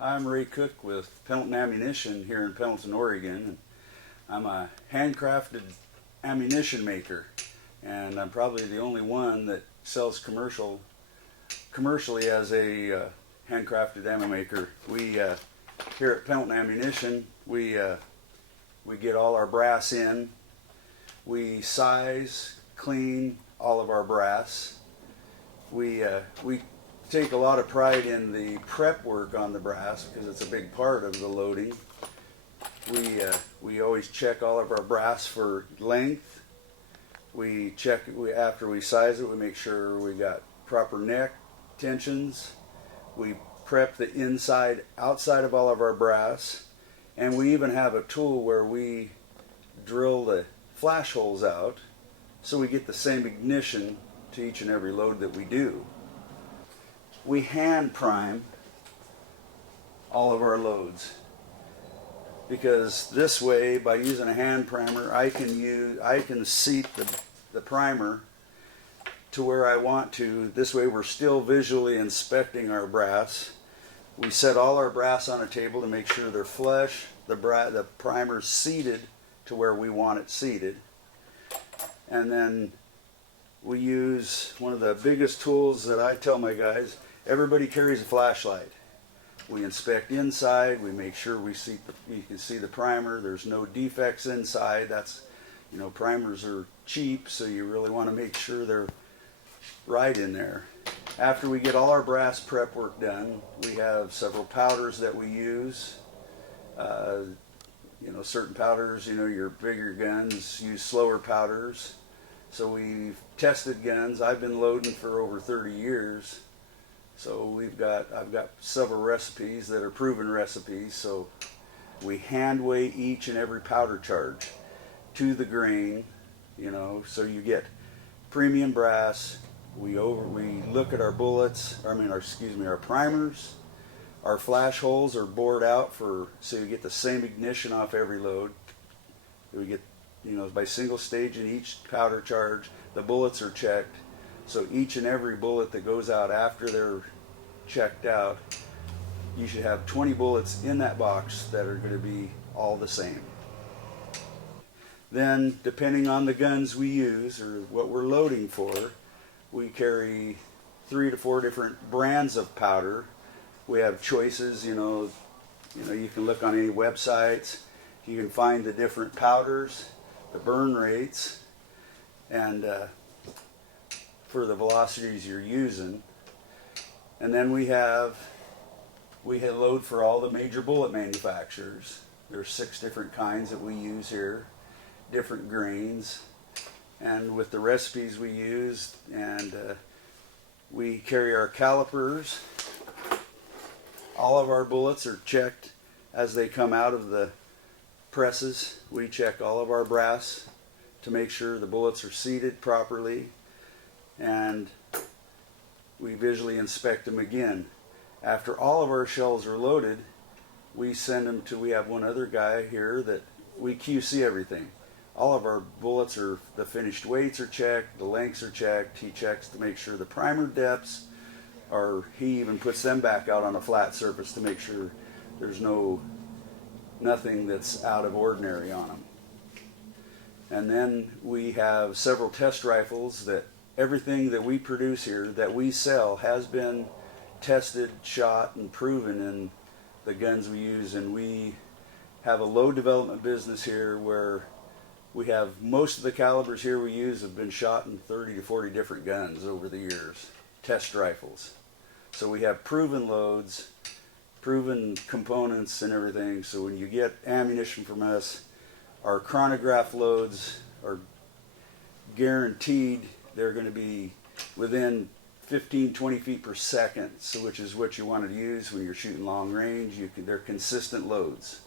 Hi, I'm Ray Cook with Pendleton Ammunition here in Pendleton, Oregon. And I'm a handcrafted ammunition maker, and I'm probably the only one that sells commercially as a handcrafted ammo maker. We here at Pendleton Ammunition, we get all our brass in. We size, clean all of our brass. We take a lot of pride in the prep work on the brass because it's a big part of the loading. We always check all of our brass for length. We check after we size it. We make sure we got proper neck tensions. We prep the inside, outside of all of our brass, and we even have a tool where we drill the flash holes out so we get the same ignition to each and every load that we do. We hand prime all of our loads because this way, by using a hand primer, I can seat the primer to where I want to. This way we're still visually inspecting our brass. We set all our brass on a table to make sure they're flush, the primer's seated to where we want it seated. And then we use one of the biggest tools that I tell my guys, everybody carries a flashlight. We inspect inside, we make sure you can see the primer, there's no defects inside. That's, primers are cheap, so you really want to make sure they're right in there. After we get all our brass prep work done, we have several powders that we use. Certain powders, your bigger guns use slower powders. So we've tested guns. I've been loading for over 30 years. So I've got several recipes that are proven recipes. So we hand weigh each and every powder charge to the grain, so you get premium brass. We look at our bullets, our primers. Our flash holes are bored out so you get the same ignition off every load. We get, by single stage in each powder charge. The bullets are checked. So each and every bullet that goes out after they're checked out, you should have 20 bullets in that box that are going to be all the same. Then, depending on the guns we use or what we're loading for, we carry 3 to 4 different brands of powder. We have choices, you can look on any websites. You can find the different powders, the burn rates, and for the velocities you're using. And then we load for all the major bullet manufacturers. There's 6 different kinds that we use here, different grains, and with the recipes we use, and we carry our calipers. All of our bullets are checked as they come out of the presses. We check all of our brass to make sure the bullets are seated properly, and we visually inspect them again. After all of our shells are loaded, we send them to, we have one other guy here that we QC everything. All of our bullets the finished weights are checked, the lengths are checked. He checks to make sure the primer depths he even puts them back out on a flat surface to make sure there's nothing that's out of ordinary on them. And then we have several test rifles that everything that we produce here, that we sell, has been tested, shot, and proven in the guns we use. And we have a load development business here where we have most of the calibers here we use have been shot in 30 to 40 different guns over the years, test rifles. So we have proven loads, proven components and everything. So when you get ammunition from us, our chronograph loads are guaranteed. They're going to be within 15-20 feet per second, which is what you want to use when you're shooting long range. They're consistent loads.